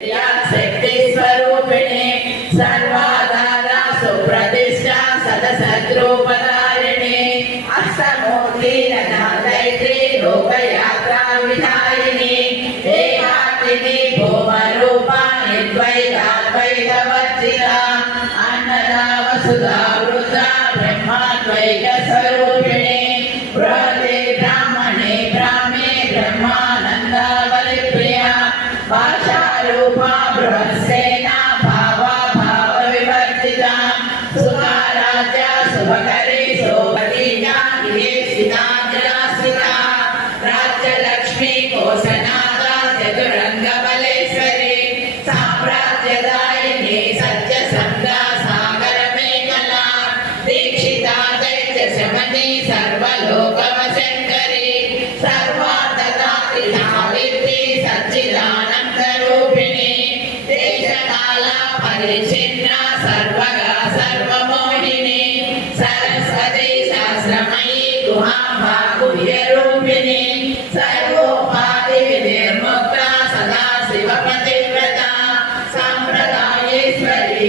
शक्ति स्वरूपिणी सर्वाधारा सुप्रतिष्ठा सदसद्रूपधारिणी अष्टमूर्ति दैत्री लोकयात्रा विधायिनी एकाकिनी भूमरूपा निर्द्वैताद्वैतवर्जिता अन्नदा वसुधा वृद्धा ब्रह्माद्वैत स्वरूपिणी बृहते ब्राह्मणे ब्राह्मे ब्रह्मानन्दावली प्रिया भाषारूपा बृहस्सेना भावा भाव विवर्जिता सुखाराध्या शुभकरी शोभतीजा विदेशिता जलाश्रिता राज्यलक्ष्मी कोशनादा चतुरंगबलेश्वरी साम्राज्यदायिनी सत्यसन्धा सागरमेखला दीक्षिता दैत्यशमनी सर्वलोकवशङ्करी सर्वार्थदात्री सावित्री सच्चिदानन्दरूपिणी देशकाला परिच्छिन्ना सर्वगा सर्वमोहिनी सरस्वती शास्त्रमयी गुहाम्बा गुह्यरूपिणी सर्वोपाधि विनिर्मुक्ता सदा शिवपतिव्रता साम्प्रदायेश्वरी